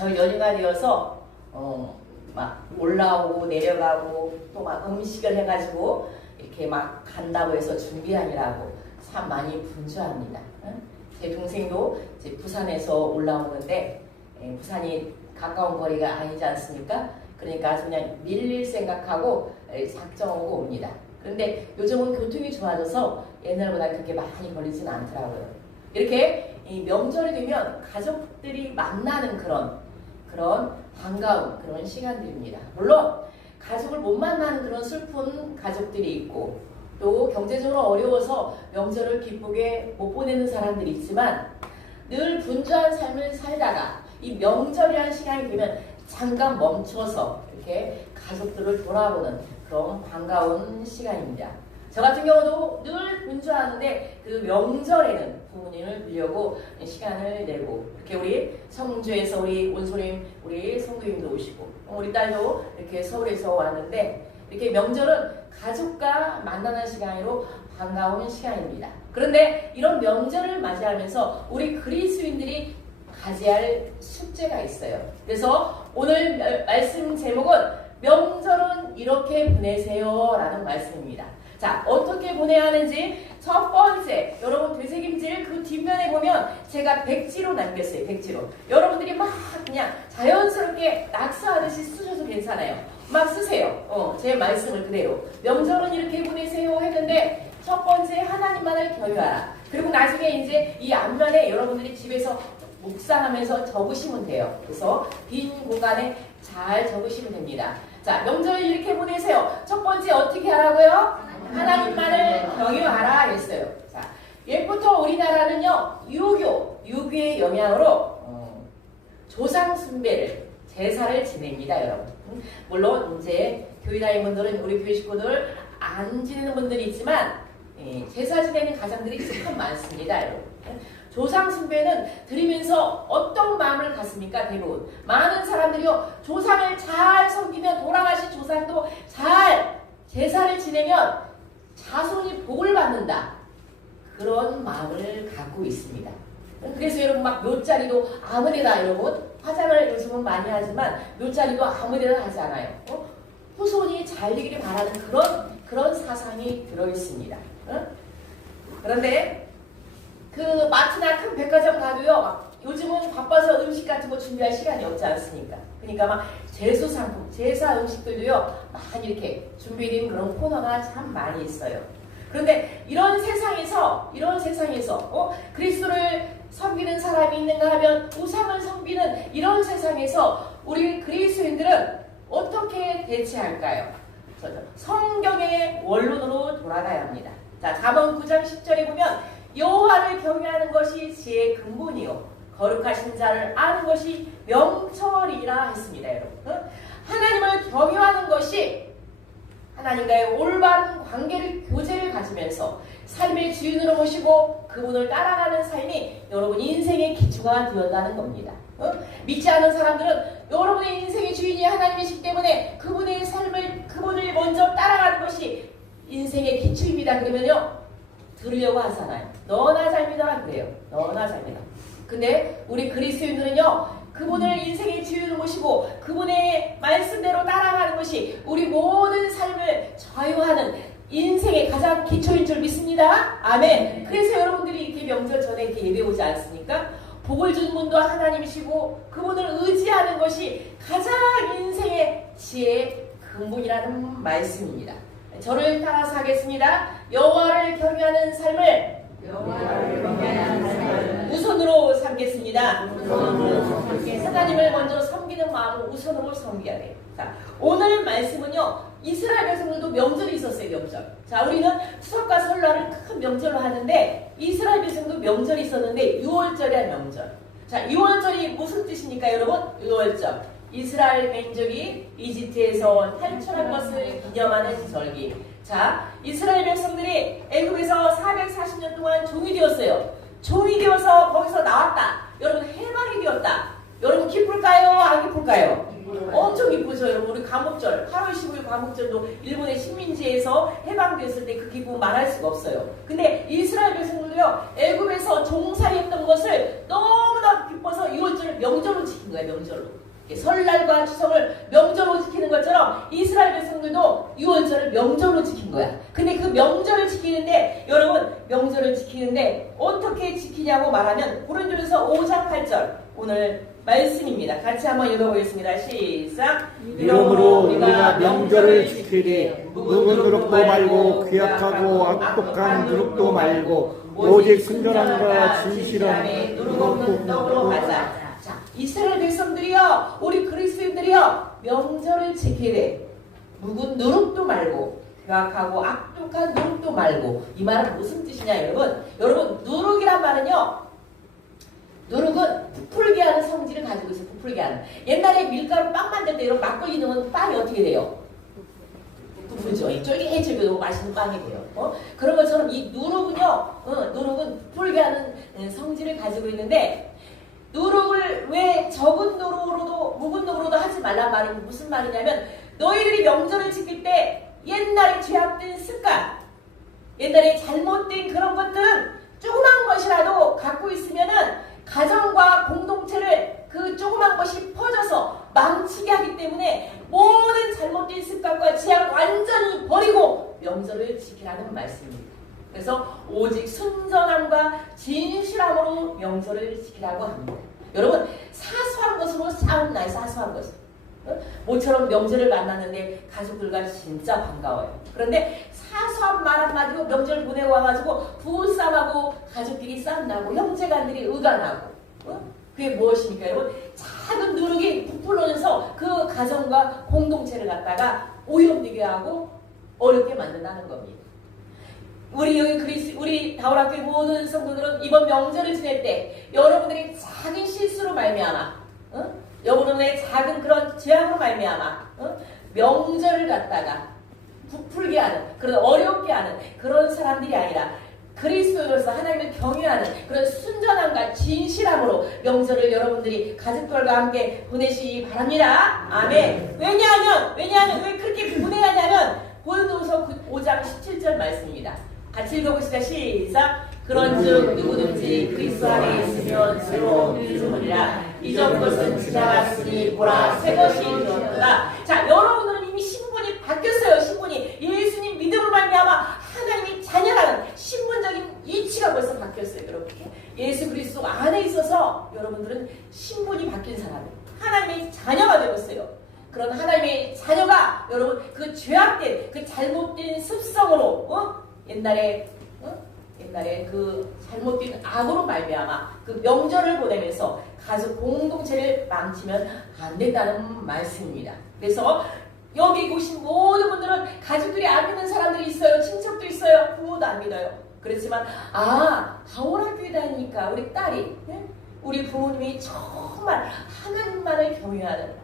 절 연휴가 되어서 막 올라오고 내려가고 또 막 음식을 해가지고 이렇게 막 간다고 해서 준비하느라고 참 많이 분주합니다. 제 동생도 이제 부산에서 올라오는데 부산이 가까운 거리가 아니지 않습니까? 그러니까 아주 그냥 밀릴 생각하고 작정하고 옵니다. 그런데 요즘은 교통이 좋아져서 옛날보다 그렇게 많이 걸리지는 않더라고요. 이렇게 이 명절이 되면 가족들이 만나는 그런 반가운 그런 시간들입니다. 물론 가족을 못 만나는 그런 슬픈 가족들이 있고 또 경제적으로 어려워서 명절을 기쁘게 못 보내는 사람들이 있지만 늘 분주한 삶을 살다가 이 명절이라는 시간이 되면 잠깐 멈춰서 이렇게 가족들을 돌아보는 그런 반가운 시간입니다. 저 같은 경우도 늘 분주하는데 그 명절에는 부모님을 뵈려고 시간을 내고 이렇게 우리 성주에서 우리 온소님 우리 성도님도 오시고 우리 딸도 이렇게 서울에서 왔는데 이렇게 명절은 가족과 만나는 시간으로 반가운 시간입니다. 그런데 이런 명절을 맞이하면서 우리 그리스도인들이 가져야 할 숙제가 있어요. 그래서 오늘 말씀 제목은 명절은 이렇게 보내세요 라는 말씀입니다. 자, 어떻게 보내야 하는지 첫 번째, 여러분 되새김질 그 뒷면에 보면 제가 백지로 남겼어요. 백지로. 여러분들이 막 그냥 자연스럽게 낙서하듯이 쓰셔도 괜찮아요. 막 쓰세요. 제 말씀을 그대로. 명절은 이렇게 보내세요 했는데 첫 번째 하나님만을 경유하라. 그리고 나중에 이제 이 앞면에 여러분들이 집에서 묵상하면서 적으시면 돼요. 그래서 빈 공간에 잘 적으시면 됩니다. 자, 명절을 이렇게 보내세요. 첫 번째 어떻게 하라고요? 하나님만을 경유하라 했어요. 자, 옛부터 우리나라는요 유교의 영향으로 조상 숭배를 제사를 지냅니다, 여러분. 물론 이제 교회 다니는 분들은 우리 교회 식구들 안 지내는 분들이 있지만 제사 지내는 가정들이 참 많습니다, 여러분. 조상 숭배는 드리면서 어떤 마음을 갖습니까? 대부분 많은 사람들이요 조상을 잘 섬기면 돌아가신 조상도 잘 제사를 지내면 자손이 복을 받는다 그런 마음을 갖고 있습니다. 그래서 여러분 막 묘자리도 아무데나 여러분 화장을 요즘은 많이 하지만 묘자리도 아무데나 하지 않아요. 후손이 잘 되기를 바라는 그런 사상이 들어있습니다. 그런데 그 마트나 큰 백화점 가도요 요즘은 바빠서 음식 같은 거 준비할 시간이 없지 않습니까? 그러니까 막 제수 상품, 제사 음식들도요 많이 이렇게 준비된 그런 코너가 참 많이 있어요. 그런데 이런 세상에서 그리스도를 섬기는 사람이 있는가 하면 우상을 섬기는 이런 세상에서 우리 그리스도인들은 어떻게 대처할까요? 성경의 원론으로 돌아가야 합니다. 자, 잠언 9장 10절에 보면 여호와를 경외하는 것이 지혜의 근본이요 거룩하신 자를 아는 것이 명철이라 했습니다. 여러분, 하나님을 경외하는 것이 하나님과의 올바른 관계를 교제를 가지면서 삶의 주인으로 모시고 그분을 따라가는 삶이 여러분 인생의 기초가 되었다는 겁니다. 믿지 않는 사람들은 여러분의 인생의 주인이 하나님이시기 때문에 그분을 먼저 따라가는 것이 인생의 기초입니다. 그러면요 들으려고 하잖아요. 너나 잘 믿어라 그래요. 너나 잘 믿어. 근데 우리 그리스도인들은요 그분을 인생의 주인으로 모시고 그분의 말씀대로 따라가는 것이 우리 모든 삶을 좌우하는 인생의 가장 기초인 줄 믿습니다. 아멘. 그래서 여러분들이 이렇게 명절 전에 이렇게 예배 오지 않습니까? 복을 주는 분도 하나님이시고 그분을 의지하는 것이 가장 인생의 지혜의 근본이라는 말씀입니다. 저를 따라서 하겠습니다. 여호와를 경외하는 삶을 우선으로 삼겠습니다. 하나님을 먼저 섬기는 마음으로 우선으로 섬겨야 돼요. 자, 오늘 말씀은요 이스라엘 백성들도 명절이 있었어요. 명절. 자, 우리는 추석과 설날을 큰 명절로 하는데 이스라엘 백성도 명절이 있었는데 6월절이야 명절. 자, 6월절이 무슨 뜻입니까 여러분? 6월절 이스라엘 민족이 이집트에서 탈출한 것을 기념하는 절기. 자, 이스라엘 백성들이 애굽에서 440년 동안 종이 되었어요. 종이 되어서 거기서 나왔다. 여러분 해방이 되었다. 여러분 기쁠까요? 안 기쁠까요? 엄청 기쁘죠. 여러분 우리 광복절 8월 15일 광복절도 일본의 식민지에서 해방되었을 때 그 기쁨 말할 수가 없어요. 근데 이스라엘 백성들도요 애굽에서 종살이했던 것을 너무나 기뻐서 6월절을 명절로 지킨 거야. 명절로. 설날과 추석을 명절로 지키는 것처럼 이스라엘 백성들도 유월절을 명절로 지킨 거야. 근데 그 명절을 지키는데 여러분 명절을 지키는데 어떻게 지키냐고 말하면 고린도전서 5장 8절 오늘 말씀입니다. 같이 한번 읽어보겠습니다. 시작. 이러므로 우리가 명절을 지키리 묵은 누룩도 말고 귀약하고 악독한 누룩도 말고 오직 순전함과 진실함 누룩 없는 떡으로 하자. 자, 이스라엘 백성들이요, 우리 그리스도인들이요, 명절을 지켜야 돼. 묵은 누룩도 말고 귀약하고 악독한 누룩도 말고. 이 말은 무슨 뜻이냐 여러분? 여러분 누룩이란 말은요, 누룩은 부풀게 하는 성질을 가지고 있어요. 부풀게 하는. 옛날에 밀가루 빵 만들 때 이런 막걸리 넣으면 빵이 어떻게 돼요? 부풀죠. 쫄깃쫄깃하고 맛있는 빵이 돼요. 그런 것처럼 이 누룩은요, 누룩은 부풀게 하는 성질을 가지고 있는데, 누룩을 왜 적은 누룩으로도 묵은 누룩으로도 하지 말란 말이 무슨 말이냐면, 너희들이 명절을 지킬 때 옛날에 죄악된 습관, 옛날에 잘못된 그런 것들은 조그만 것이라도 갖고 있으면은 가정과 공동체를 그 조그만 것이 퍼져서 망치게 하기 때문에 모든 잘못된 습관과 죄악을 완전히 버리고 명절을 지키라는 말씀입니다. 그래서 오직 순전함과 진실함으로 명절을 지키라고 합니다. 여러분 사소한 것으로 싸움나요. 사소한 것. 모처럼 명절을 만났는데 가족들과 진짜 반가워요. 그런데 사소한 말 한마디로 명절 보내고 와가지고 부부싸움하고 가족끼리 싸움나고 형제간들이 의간하고 그게 무엇입니까 여러분? 작은 누룩이 부풀어져서 그 가정과 공동체를 갖다가 오염되게 하고 어렵게 만든다는 겁니다. 우리 여기 우리 다울학교의 모든 성도들은 이번 명절을 지낼 때 여러분들이 작은 실수로 말미암아 여러분의 작은 그런 죄악으로 말미암아 명절을 갖다가 부풀게 하는 그런 어렵게 하는 그런 사람들이 아니라 그리스도로서 하나님을 경외하는 그런 순전함과 진실함으로 명절을 여러분들이 가족들과 함께 보내시기 바랍니다. 아멘. 왜냐하면 왜 그렇게 보내야냐면 고린도후서 5장 17절 말씀입니다. 같이 읽어보시다. 시작. 그런즉 누구든지 그리스도 안에 있으면 새로운 피조물이라 이전 것은 지나갔으니 보라 새 것이 되었다. 자, 여러분들은 이미 신분이 바뀌었어요. 신분이 예수님 믿음으로 말미암아 하나님의 자녀라는 신분적인 이치가 벌써 바뀌었어요. 그렇게 예수 그리스도 안에 있어서 여러분들은 신분이 바뀐 사람이에요. 하나님의 자녀가 되었어요. 그런 하나님의 자녀가 여러분 그 죄악된 그 잘못된 습성으로 옛날에 그 잘못된 악으로 말미암아 그 명절을 보내면서 가족 공동체를 망치면 안 된다는 말씀입니다. 그래서 여기 오신 모든 분들은 가족들이 안 믿는 사람들이 있어요. 친척도 있어요. 부모도 안 믿어요. 그렇지만 다울학교에 다니니까 우리 딸이 우리 부모님이 정말 하나님만을 경외하는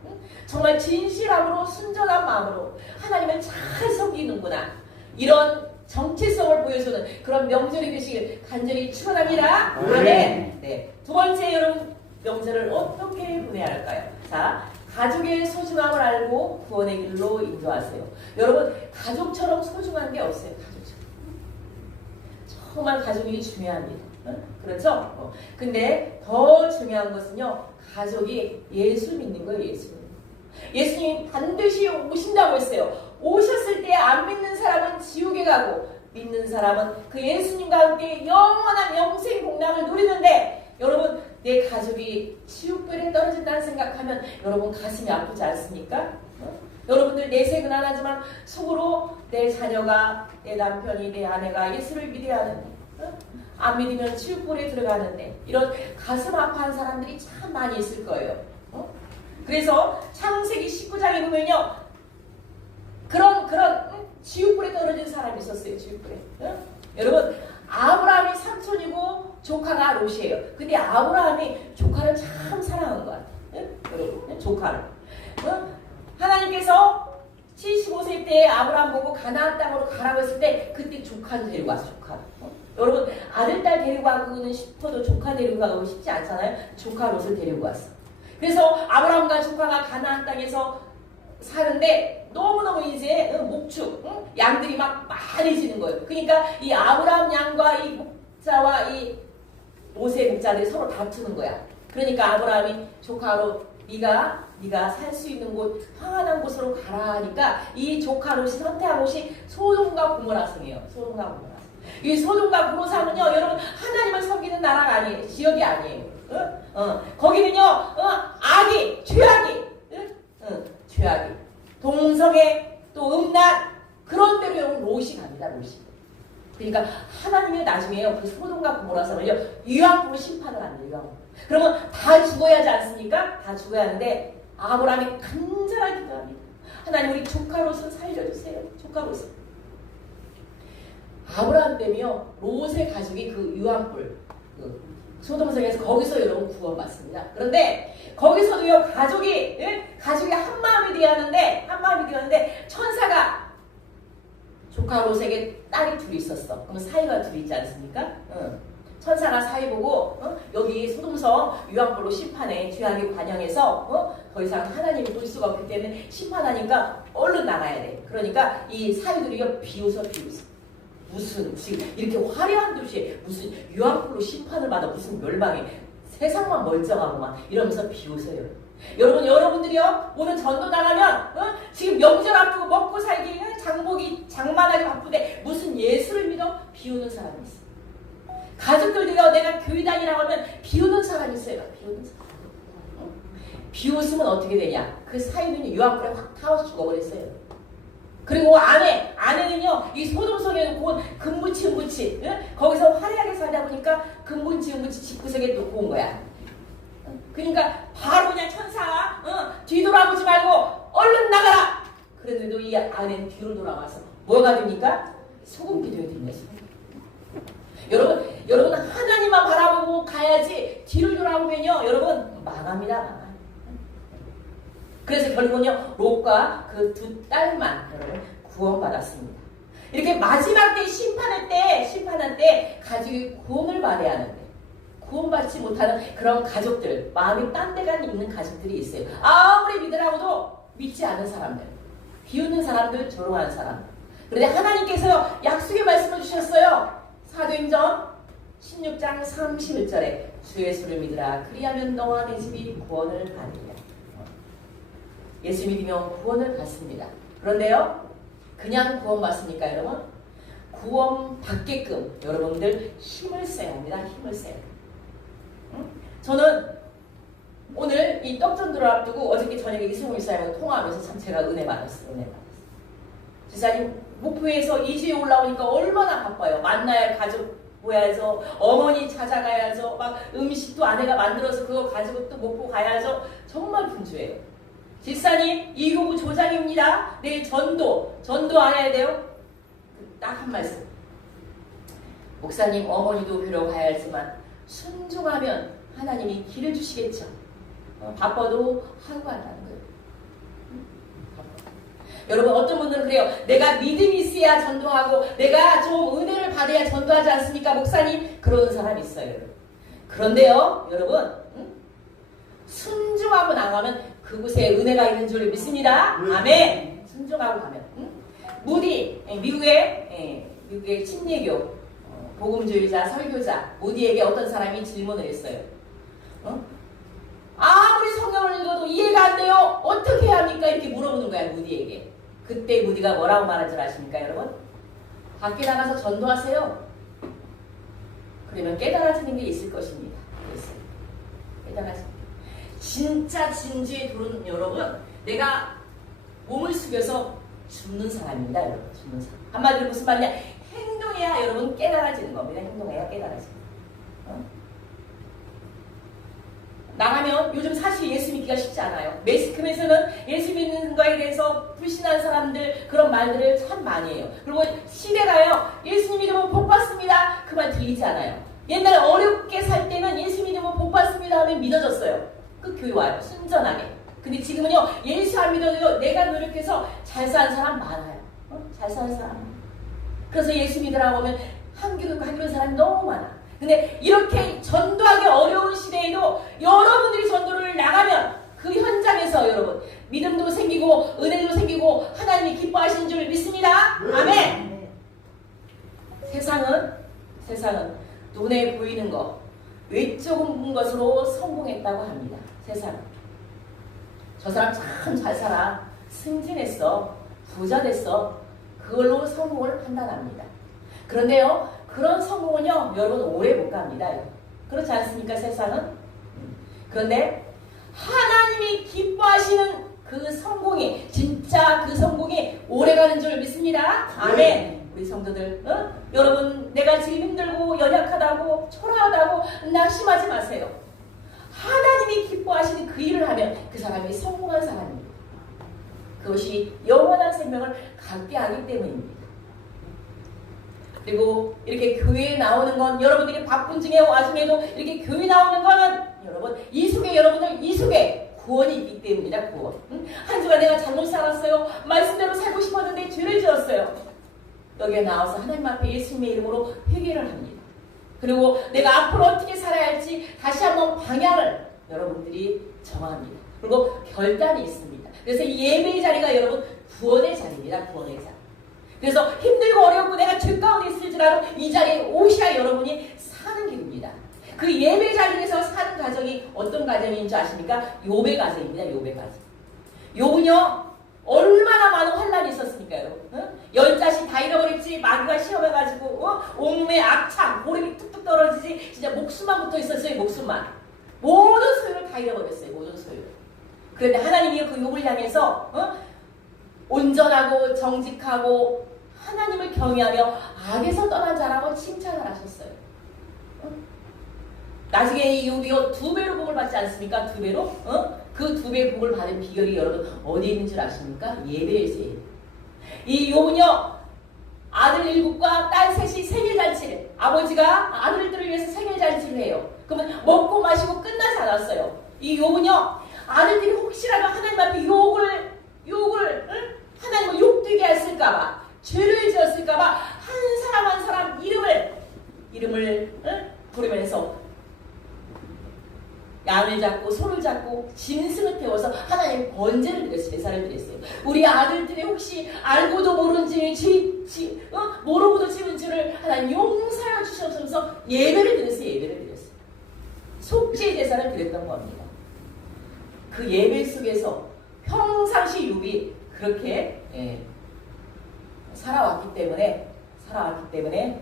정말 진실함으로 순전한 마음으로 하나님을 잘 섬기는구나. 이런 정체성을 보여주는 그런 명절이 되시길 간절히 축원합니다. 아멘. 네. 두 번째 여러분 명절을 어떻게 보내야 할까요? 자, 가족의 소중함을 알고 구원의 길로 인도하세요. 여러분 가족처럼 소중한 게 없어요. 가족처럼. 정말 가족이 중요합니다. 그렇죠? 근데 더 중요한 것은요. 가족이 예수 믿는 거예요. 예수 믿는 거. 예수님이 반드시 오신다고 했어요. 오셨을 때 안 믿는 사람은 지옥에 가고 믿는 사람은 그 예수님과 함께 영원한 영생 공락을 누리는데 여러분 내 가족이 지옥불에 떨어진다는 생각하면 여러분 가슴이 아프지 않습니까? 여러분들 내색은 안 하지만 속으로 내 자녀가 내 남편이 내 아내가 예수를 믿어야 하는데 안 믿으면 지옥불에 들어가는데 이런 가슴 아파하는 사람들이 참 많이 있을 거예요. 그래서 창세기 19장에 보면요 그런 지옥불에 떨어진 사람이 있었어요. 지옥불에. 여러분 아브라함이 삼촌이고 조카가 롯이에요. 근데 아브라함이 조카를 참 사랑한 거야. 여러분 조카를. 하나님께서 75세 때 아브라함 보고 가나안 땅으로 가라고 했을 때 그때 조카를 데리고 왔어. 조카. 여러분 아들 딸 데리고 가고는 싶어도 조카 데리고 가고 싶지 않잖아요. 조카 롯을 데리고 왔어. 그래서 아브라함과 조카가 가나안 땅에서 사는데 너무너무 이제 목축 양들이 막 많이 지는 거예요. 그러니까 이 아브라함 양과 이 목자와 이 롯의 목자들이 서로 다투는 거야. 그러니까 아브라함이 조카로 네가 살 수 있는 곳 평안한 곳으로 가라 하니까 이 조카 롯이 선택한 곳이 소돔과 고모라 성이에요. 소돔과 고모라 성. 이 소돔과 고모라 성은요, 여러분 하나님을 섬기는 나라가 아니에요. 지역이 아니에요. 거기는요, 악이, 죄악이, 죄악이, 동성애, 또 음란 그런 데로 여러분 롯이 갑니다. 롯이. 그러니까 하나님이 나중에요, 그 소돔과 고모라 성을요 유황으로 심판을 합니다. 유황으로. 그러면 다 죽어야 하지 않습니까? 다 죽어야 하는데 아브라함이 간절하게 기도합니다. 하나님 우리 조카 롯을 살려주세요. 조카 롯을. 아브라함 때문에요 롯의 가족이 그 유황불 소돔성에서 거기서 여러분 구원받습니다. 그런데 거기서도요 가족이 한 마음이 되었는데 천사가 조카 롯에게 딸이 둘이 있었어. 그럼 사이가 둘이 있지 않습니까? 천사가 사이 보고 여기 소돔성 유황불로 심판에 죄악이 관영해서 더 이상 하나님이 볼 수가 없기 때문에 심판하니까 얼른 나가야 돼. 그러니까 이 사이들이 비웃어. 무슨 지금 이렇게 화려한 도시에 무슨 유황불로 심판을 받아 무슨 멸망해. 세상만 멀쩡하고만 이러면서 비웃어요. 여러분들이요 오늘 전도 나가면 지금 명절 앞두고 먹고 살기 장만하기 바쁜데 무슨 예수를 믿어 비우는 사람이 있어. 가족들도요 내가 교회 다니라고 하면 비우는 사람이 있어요. 비우는 사람. 비웃으면 어떻게 되냐? 그 사이는 유황불에 확 타서 죽어버렸어요. 그리고 아내는요 이 소돔성에는 곧 금붙이 거기서 화려하게 살다 보니까 금붙이 집구석에 놓고 온 거야. 그러니까 바로 그냥 천사가 뒤돌아보지 말고 얼른 나가라. 그런데도 이 아내는 뒤로 돌아와서 뭐가 됩니까? 소금 기도에 됩니다. 여러분 하나님만 바라보고 가야지 뒤를 돌아보면요 여러분 망합니다. 그래서 결국은요 롯과 그 두 딸만 여러분 구원받았습니다. 이렇게 마지막 때 심판할 때 가족이 구원을 받아야 하는데 구원받지 못하는 그런 가족들, 마음이 딴 데가 있는 가족들이 있어요. 아무리 믿으라고도 믿지 않은 사람들, 비웃는 사람들, 조롱하는 사람. 그런데 하나님께서 약속의 말씀을 주셨어요. 사도행전 16장 31절에 주 예수를 믿으라. 그리하면 너와 내 집이 구원을 받으리라. 예수 믿으면 구원을 받습니다. 그런데요, 그냥 구원받습니까, 여러분? 구원 받게끔 여러분들 힘을 써야 합니다. 힘을 써야 합니다. 저는 오늘 이 떡전도를 앞두고 어저께 저녁에 이승훈 목사님과 통화하면서 참 제가 은혜 받았어요. 지사님 목포에서 2주에 올라오니까 얼마나 바빠요. 만나야 할 가족 보야죠. 어머니 찾아가야죠. 막 음식도 아내가 만들어서 그거 가지고 또 목포 가야죠. 정말 분주해요. 집사님 이교구 조장입니다. 내일 전도 안 해야 돼요? 딱 한 말씀. 목사님 어머니도 뵈러 가야 하지만 순종하면 하나님이 길을 주시겠죠. 바빠도 하고 한다는 거예요. 여러분 어떤 분들은 그래요. 내가 믿음이 있어야 전도하고 내가 좀 은혜를 받아야 전도하지 않습니까 목사님? 그러는 사람이 있어요. 여러분. 그런데요 여러분 순종하고 나가면 그곳에 은혜가 있는 줄 믿습니다. 아멘. 순종하고 가면 무디 미국의 침례교 복음주의자 설교자 무디에게 어떤 사람이 질문을 했어요. 아무리 성경을 읽어도 이해가 안 돼요. 어떻게 해야 합니까? 이렇게 물어보는 거야 무디에게. 그때 무디가 뭐라고 말한 줄 아십니까 여러분? 밖에 나가서 전도하세요. 그러면 깨달아지는 게 있을 것입니다. 그랬어요. 깨달아지는 게. 진짜 진주의 돌은 여러분 내가 몸을 숙여서 죽는 사람입니다. 여러분 죽는 사람. 한마디로 무슨 말이냐? 행동해야 여러분 깨달아지는 겁니다. 행동해야 깨달아지는 나가면 요즘 사실 예수 믿기가 쉽지 않아요. 매스컴에서는 예수 믿는 거에 대해서 불신한 사람들 그런 말들을 참 많이 해요. 그리고 시대가요. 예수님 믿으면 복 받습니다. 그 말 들리지 않아요. 옛날에 어렵게 살 때는 예수 믿으면 복 받습니다 하면 믿어졌어요. 그 교회 와요. 순전하게. 근데 지금은요. 예수 안 믿어도요. 내가 노력해서 잘 사는 사람 많아요. 잘 사는 사람. 그래서 예수 믿으라고 하면 한교는 사람이 너무 많아. 근데 이렇게 전도하기 어려운 시대에도 여러분들이 전도를 나가면 그 현장에서 여러분 믿음도 생기고 은혜도 생기고 하나님이 기뻐하시는 줄 믿습니다. 아멘. 세상은 눈에 보이는 거 외적인 것으로 성공했다고 합니다. 세상. 저 사람 참 잘 살아. 승진했어. 부자 됐어. 그걸로 성공을 판단합니다. 그런데요, 그런 성공은요, 여러분 오래 못 갑니다. 그렇지 않습니까, 세상은? 그런데 하나님이 기뻐하시는 그 성공이, 진짜 그 성공이 오래가는 줄 믿습니다. 아멘. 우리 성도들, 여러분 내가 지금 힘들고 연약하다고 초라하다고 낙심하지 마세요. 하나님이 기뻐하시는 그 일을 하면 그 사람이 성공한 사람입니다. 그것이 영원한 생명을 갖게 하기 때문입니다. 그리고 이렇게 교회에 나오는 건, 여러분들이 바쁜 중에 와중에도 이렇게 교회 나오는 거는 여러분 이 속에, 여러분들 이 속에 구원이 있기 때문입니다. 구원. 한 주간 내가 잘못 살았어요. 말씀대로 살고 싶었는데 죄를 지었어요. 여기에 나와서 하나님 앞에 예수님의 이름으로 회개를 합니다. 그리고 내가 앞으로 어떻게 살아야 할지 다시 한번 방향을 여러분들이 정합니다. 그리고 결단이 있습니다. 그래서 이 예배의 자리가 여러분 구원의 자리입니다. 구원의 자리. 그래서 힘들고 어렵고 내가 죄 가운데 있을지라도 이 자리에 오셔야 여러분이 사는 길입니다. 그 예배 자리에서 사는 가정이 어떤 가정인 줄 아십니까? 욥의 가정입니다. 욥의 가정. 욥은요 얼마나 많은 환란이 있었습니까요? 열 자식 다 잃어버렸지. 마귀가 시험해가지고 온몸에 악창, 고름이 뚝뚝 떨어지지. 진짜 목숨만 붙어 있었어요. 목숨만. 모든 소유를 다 잃어버렸어요. 모든 소유. 그런데 하나님이 그 욥을 향해서 온전하고 정직하고 하나님을 경외하며 악에서 떠난 자라고 칭찬을 하셨어요. 나중에 이 욥이요 2배로 복을 받지 않습니까? 2배로? 그 2배 복을 받은 비결이 여러분 어디에 있는 줄 아십니까? 예배에서요. 이 욥은요 아들 7과 딸 셋이 생일잔치를, 아버지가 아들들을 위해서 생일잔치를 해요. 그러면 먹고 마시고 끝나지 않았어요. 이 욥은요 아들들이 혹시라도 하나님 앞에 욕을 하나님을 욕되게 했을까봐, 죄를 지었을까봐 한 사람 이름을 부르면서 양을 잡고 소를 잡고 짐승을 태워서 하나님 번제를 드렸어요. 제사를 드렸어요. 우리 아들들이 혹시 알고도 모르는 모르고도 지은 죄를 하나님 용서하여 주셔서 예배를 드렸어요. 속죄 제사를 드렸던 겁니다. 그 예배 속에서 평상시 욥이 그렇게 살아왔기 때문에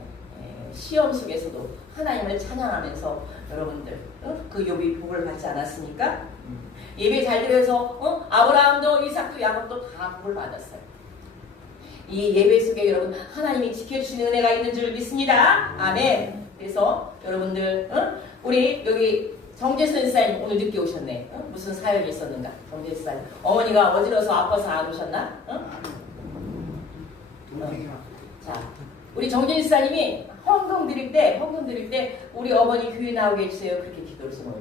시험 속에서도 하나님을 찬양하면서 여러분들 그 욥이 복을 받지 않았습니까? 예배 잘 드려서 아브라함도 이삭도 야곱도 다 복을 받았어요. 이 예배 속에 여러분 하나님이 지켜주시는 은혜가 있는 줄 믿습니다. 아멘. 그래서 여러분들 우리 여기 정재선 선생님 오늘 늦게 오셨네. 무슨 사연이 있었는가? 정재선 선생님 어머니가 어지러워서 아파서 안 오셨나? 자, 우리 정재선 선생님이 헌금 드릴 때 우리 어머니 교회 나오게 해주세요. 그렇게 기도를 했어요.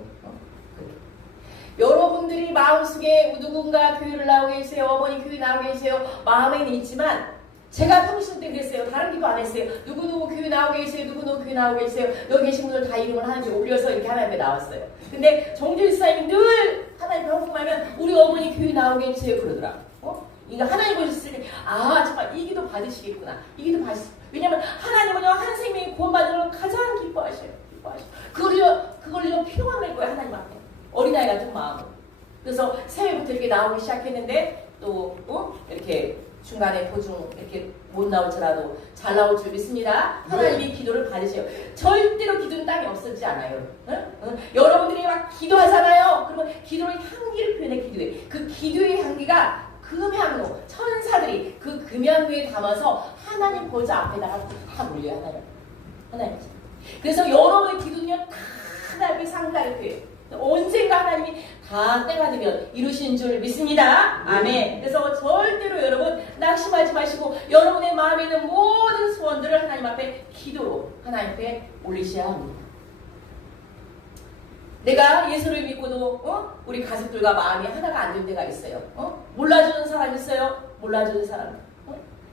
여러분들이 마음속에 누군가 교회를 나오게 해주세요. 어머니 교회 나오게 해주세요. 마음에는 있지만 제가 평신 때 그랬어요. 다른 기도 안 했어요. 누구누구 교회 나오게 해주세요. 누구누구 교회 나오게 해주세요. 여기 계신 분들 다 이름을 하나님께 올려서 이렇게 하나님께 나왔어요. 근데 정재선 선생님이 늘 하나님 헌금하면 우리 어머니 교회 나오게 해주세요. 그러더라. 이거 하나님 보셨을 때 정말 이 기도 받으시겠구나. 이 기도 왜냐면 하나님은요 한 생명이 구원받는 걸 가장 기뻐하셔요. 그걸요 필요한 거예요. 하나님 앞에 어린아이 같은 마음으로. 그래서 새해부터 이렇게 나오기 시작했는데 또 이렇게 중간에 보증 이렇게 못 나올지라도 잘 나올 줄 믿습니다. 하나님이 기도를 받으세요. 절대로 기도는 땅에 없어지지 않아요. 여러분들이 막 기도하잖아요. 그러면 기도의 향기를 표현해. 그 기도의 향기가 금향로, 천사들이 그 금향로에 담아서 하나님 보좌 앞에다가 다 몰려요. 하나님. 그래서 여러분의 기도는요 다 하나님의 상달이 돼요. 언젠가 하나님이 다 때가 되면 이루신 줄 믿습니다. 아멘. 그래서 절대로 여러분 낙심하지 마시고 여러분의 마음에 있는 모든 소원들을 하나님 앞에 기도로 하나님 앞에 올리셔야 합니다. 내가 예수를 믿고도 우리 가족들과 마음이 하나가 안 될 때가 있어요. 몰라주는 사람 있어요. 몰라주는 사람.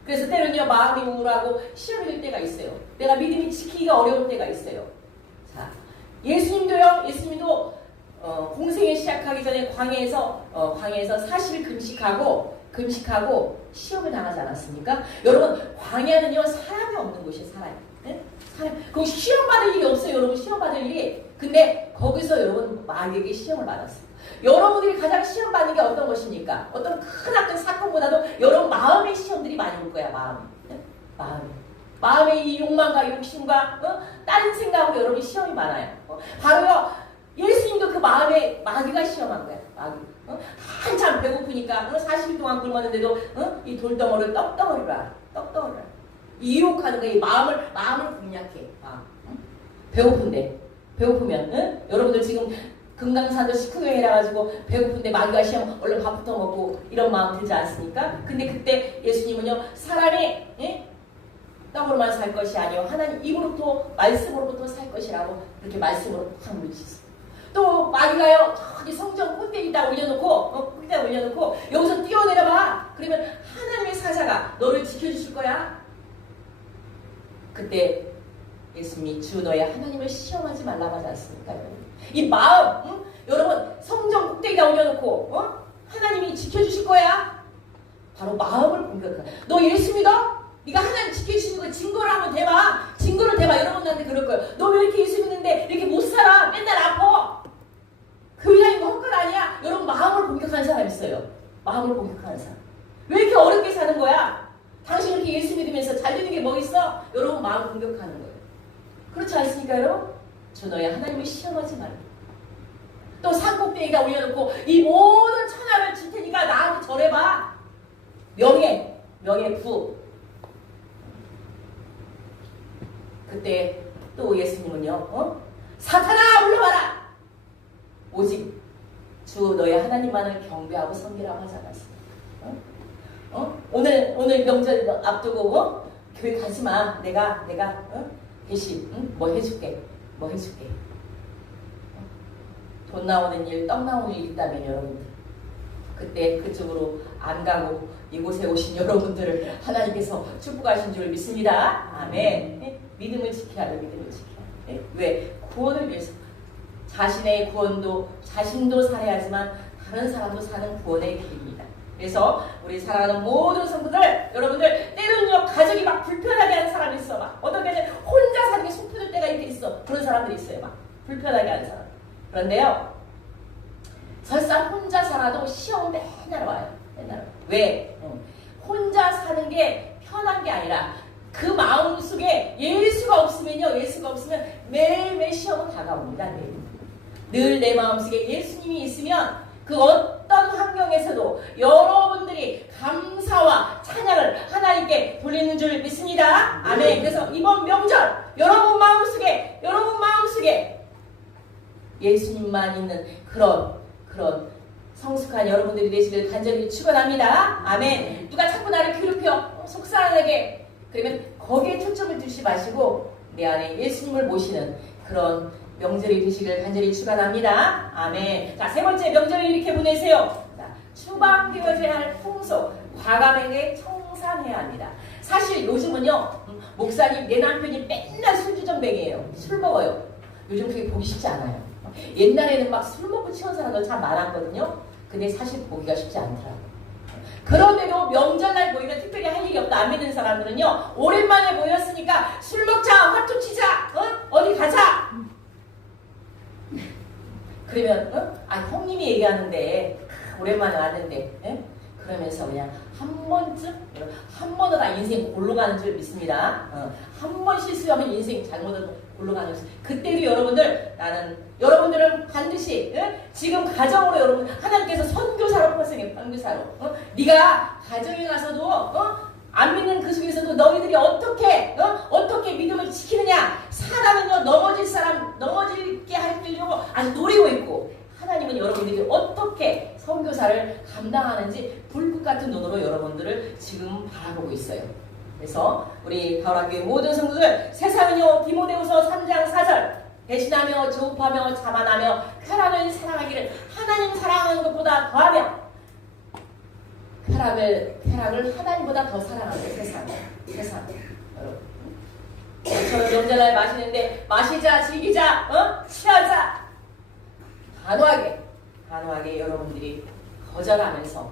그래서 때로는요 마음이 우울하고 시험이 될 때가 있어요. 내가 믿음이 지키기가 어려울 때가 있어요. 자, 예수님도 공생에 시작하기 전에 광야에서 40일 금식하고 시험을 당하지 않았습니까? 여러분 광야는요 사람이 없는 곳이에요. 네? 그 시험 받을 일이 없어요, 여러분. 시험 받을 일이. 근데 거기서 여러분 마귀에게 시험을 받았어요. 여러분들이 가장 시험 받는 게 어떤 것입니까? 어떤 크나큰 사건보다도 여러분 마음의 시험들이 많이 올 거야. 마음이. 네? 마음의 이 욕망과 욕심과 다른 생각으로 여러분이 시험이 많아요. 바로요, 예수님도 그 마음에 마귀가 시험한 거야. 마귀. 한참 배고프니까 40일 동안 굶었는데도 이 돌덩어리를 떡덩어리로 알아. 떡덩어리로. 이욕하는 거야. 이 마음을 공략해. 배고픈데. 배고프면 여러분들 지금 금강산도 식후경이라 가지고 배고픈데 마귀가 시험 얼른 밥부터 먹고 이런 마음 들지 않습니까? 근데 그때 예수님은요, 사람이 떡으로만 살 것이 아니요 하나님 입으로부터 말씀으로부터 살 것이라고 그렇게 말씀으로 확 물리셨어요. 또 마귀가요, 저기 성전 꼭대기에다 올려놓고 여기서 뛰어내려봐. 그러면 하나님의 사자가 너를 지켜주실 거야. 그때 예수님이 주 너의 하나님을 시험하지 말라고 하지 않습니까? 이 마음, 여러분 성전 꼭대기에다 올려놓고 하나님이 지켜주실 거야. 바로 마음을 공격하는. 너 예수 믿어? 네가 하나님 지켜주시는 거 증거를 한번 대봐. 증거를 대봐. 여러분한테 그럴 거예요. 너 왜 이렇게 예수 믿는데 이렇게 못 살아? 맨날 아파. 그 이상인 거 헛것 아니야? 여러분 마음을 공격하는 사람 있어요. 마음을 공격하는 사람. 왜 이렇게 어렵게 사는 거야? 당신 이렇게 예수 믿으면서 잘 되는 게 뭐 있어? 여러분 마음 공격하는 거예요. 그렇지 않습니까, 여러분? 저 너의 하나님을 시험하지 말라. 또 산꼭대기에다 올려놓고 이 모든 천하를 줄 테니까 나한테 절해봐. 명예, 부. 그때 또 예수님은요, 사탄아 물러가라. 오직 주 너의 하나님만을 경배하고 섬기라고 하지 않았습니까? 오늘 명절 앞두고 교회 가지 마. 내가 대신 뭐 해줄게. 돈 나오는 일, 떡 나오는 일 있다면 여러분들 그때 그쪽으로 안 가고 이곳에 오신 여러분들을 하나님께서 축복하신 줄 믿습니다. 아멘. 믿음을 지켜야 돼. 믿음을 지켜야 돼. 왜? 구원을 위해서. 자신의 구원도 자신도 살아야지만 다른 사람도 사는 구원의 길입니다. 그래서 우리 사랑하는 모든 성도들, 여러분들 때로는요 가족이 막 불편하게 하는 사람이 있어. 막 어떤 때는 혼자 사는 게 속 터질 때가 이렇게 있어. 그런 사람들이 있어요. 막 불편하게 하는 사람. 그런데요, 설사 혼자 살아도 시험 맨날 와요. 왜? 혼자 사는 게 편한 게 아니라 그 마음 속에 예수가 없으면 매일매일 시험은 다가옵니다. 늘 내 마음속에 예수님이 있으면 그 어떤 환경에서도 여러분들이 감사와 찬양을 하나님께 돌리는 줄 믿습니다. 아멘. 그래서 이번 명절 여러분 마음속에 예수님만 있는 그런 성숙한 여러분들이 되시길 간절히 축원합니다. 아멘. 누가 자꾸 나를 괴롭혀 속상하게, 그러면 거기에 초점을 두지 마시고 내 안에 예수님을 모시는 그런 명절이 되시길 간절히 축원합니다. 아멘. 자, 세 번째 명절을 이렇게 보내세요. 자, 추방되어져야 할 풍속, 과감하게 청산해야 합니다. 사실 요즘은요, 목사님, 내 남편이 맨날 술주정뱅이에요. 술 먹어요. 요즘 그게 보기 쉽지 않아요. 옛날에는 막 술 먹고 치운 사람들 참 많았거든요. 근데 사실 보기가 쉽지 않더라고요. 그런데도 명절날 모이면 특별히 할 일이 없다 안 믿는 사람들은요, 오랜만에 모였으니까 술 먹자, 화투 치자, 어디 가자. 그러면 형님이 얘기하는데 오랜만에 왔는데 그러면서 그냥 한 번은 다 인생 골로 가는 줄 믿습니다. 한 번 실수하면 인생 잘못은 골로 가는 줄. 그때도 여러분들은 반드시 지금 가정으로 여러분 하나님께서 선교사로 포성해. 선교사로. 네가 가정에 가서도 안 믿는 그 속에서도 너희들이 어떻게 믿음을 지키느냐. 사람은요 넘어지게 하려고 아주 노리고 있고, 하나님은 여러분들이 어떻게 선교사를 감당하는지 불꽃 같은 눈으로 여러분들을 지금 바라보고 있어요. 그래서 우리 바울교회 모든 성도들, 세상은요 디모데후서 3장 4절 대신하며 조업하며 자만하며 쾌락을 사랑하기를 하나님 사랑하는 것보다 더하며, 쾌락을 하나님보다 더 사랑하는 세상 여러분. 저는 명절날 마시는데 마시자, 즐기자, 취하자. 단호하게 여러분들이 거절하면서,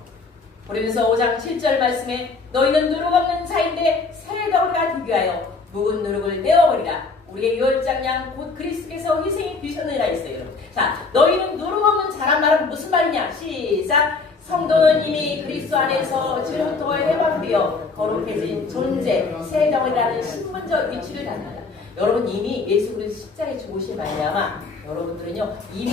고린도서 5장 7절 말씀에 너희는 누룩 없는 자인데 새 덩어리가 되기 위하여 묵은 누룩을 떼어버리라. 우리의 유월장 양 곧 그리스도께서 희생이 되셨느니라 했어요. 여러분. 자, 너희는 누룩 없는 자란 말은 무슨 말이냐? 시작. 성도는 이미 그리스도 안에서 죄로부터 해방되어 거룩해진 존재, 새 덩어리라는 신분적 위치를 갖는다. 여러분 이미 예수 그리스도 십자가에 죽으신 말미암아 여러분들은요 이미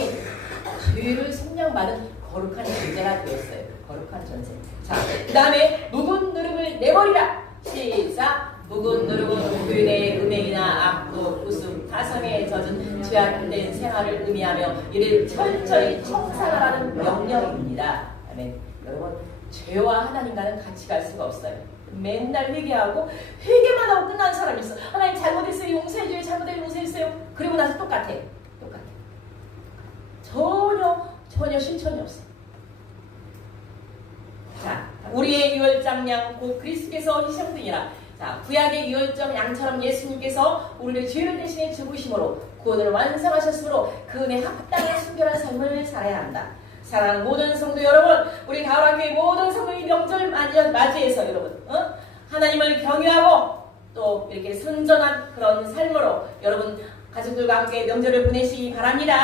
죄를 속량받은 거룩한 존재가 되었어요. 거룩한 존재. 자, 그 다음에 묵은 누룩을 내버리라. 시작. 묵은 누룩은 교인의 음행이나 악독, 웃음, 가성에 젖은 죄악된 생활을 의미하며 이를 철저히 청산하라는 명령입니다. 아멘. 여러분 죄와 하나님과는 같이 갈 수가 없어요. 맨날 회개하고 회개만 하고 끝나는 사람이 있어. 하나님 잘못했어요. 용서해줘요. 잘못했어요. 용서했어요. 그리고 나서 똑같아. 전혀 실천이 없어. 자, 우리의 유월장 양 곧 그리스도께서 희생되니라. 자, 구약의 유월장 양처럼 예수님께서 우리를 죄를 대신해 죽으심으로 구원을 완성하셨으므로 그 은혜 합당한 순결한 삶을 살아야 한다. 사랑하는 모든 성도 여러분, 우리 가을학교의 모든 성도의 명절 맞이해서 여러분 하나님을 경외하고 또 이렇게 선전한 그런 삶으로 여러분 가족들과 함께 명절을 보내시기 바랍니다.